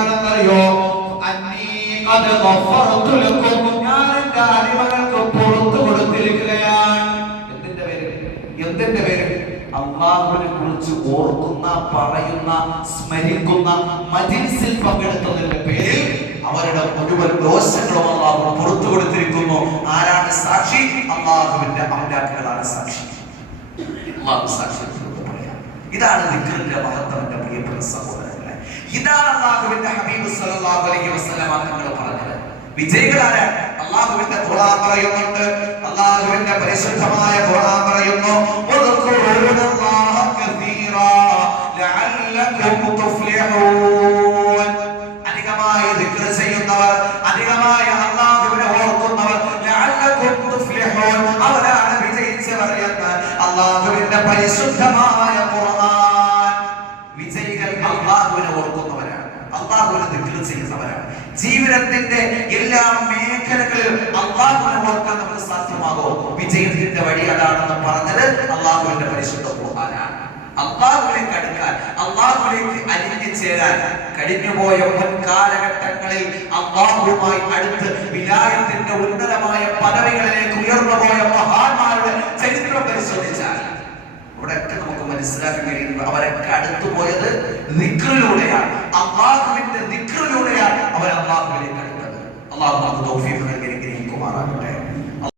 എന്താണെന്നറിയോ? ഞാൻ എന്റെ അടിമകൾക്ക് പുറത്തു കൊടുത്തിരിക്കുകയാണ്. എന്തിന്റെ പേര്? അല്ലാഹുവിനെ കുറിച്ച് ഓർക്കുന്ന, പറയുന്ന, സ്മരിക്കുന്ന, മജ്‌ലിസിൽ പങ്കെടുത്തതിന്റെ പേരിൽ അവരുടെ മുഴുവൻ ദോഷങ്ങളും അല്ലാഹു പുറത്തു കൊടുത്തിരിക്കുന്നു. ആരാണ് സാക്ഷി? അല്ലാഹുവിന്റെ അമ്ലാക്കുകളാണ് സാക്ഷി. അല്ലാഹു സാക്ഷി. ഇതാണ് ദിക്റിന്റെ മഹത്വം. എന്റെ പ്രിയപ്പെട്ട സഹോദരങ്ങളെ, ഇതാണ് അല്ലാഹുവിന്റെ ഹബീബ് സല്ലല്ലാഹു അലൈഹി വസല്ലം തങ്ങൾ പറഞ്ഞത്. വിജയികളാരാണ്? അല്ലാഹുവിന്റെ ഖുർആൻ പറയുന്നുണ്ട്, അല്ലാഹുവിന്റെ പരിശുദ്ധമായ ഖുർആൻ പറയുന്നു, വദ്കുറുല്ലാഹ കസീറാ ലഅല്ലകും തുഫ്ലിഹൂൻ. അധികമായി ദിക്ർ ചെയ്യുന്നവർ, അധികമായി അല്ലാഹുവിനെ ഓർക്കുന്നവർ, ലഅല്ലകും തുഫ്ലിഹൂൻ, അവരാണ് വിജയിച്ചവർ എന്ന് അല്ലാഹുവിന്റെ പരിശുദ്ധമായ ഖുർആൻ. വിജയികൾ അല്ലാഹുവിനെ ഓർക്കുന്നവരാണ്, അല്ലാഹുവിനെ ദിക്ർ ചെയ്യുന്നവരാണ്. ജീവിതത്തിന്റെ എല്ലാ മേഖലകളിലും അല്ലാഹുവിനെ ഓർക്കാൻ നമുക്ക് സാധ്യമാകോ? വിജയത്തിന്റെ വഴി അതാണെന്ന് പറഞ്ഞത് അല്ലാഹുവിന്റെ പരിശുദ്ധ ഖുർആനാണ്. അല്ലാഹുവിലേക്ക് അടുക്കാൻ, അല്ലാഹുവിലേക്ക് അലിഞ്ഞു ചേരാൻ കഴിഞ്ഞുപോയ മുൻകാലഘട്ടങ്ങളിൽ അല്ലാഹുവുമായി അടുത്ത് വിലായത്തിന്റെ ഉന്നതമായ പദവികളിലേക്ക് ഉയർന്നുപോയ മഹാന്മാരുടെ ചരിത്രം പരിശോധിച്ചാൽ ഇവിടെയൊക്കെ നമുക്ക് മനസ്സിലാക്കാൻ കഴിയുന്നത് അവരൊക്കെ അടുത്തുപോയത് ദിക്റിലൂടെയാണ്. അല്ലാഹുവിന്റെ ദിക്റിലൂടെയാണ് അവർ അല്ലാഹുവിലേക്ക് അടുത്തത്. അല്ലാഹു നമുക്ക് തൗഫീഖ് നൽകി അനുഗ്രഹിക്കുമാറാകട്ടെ.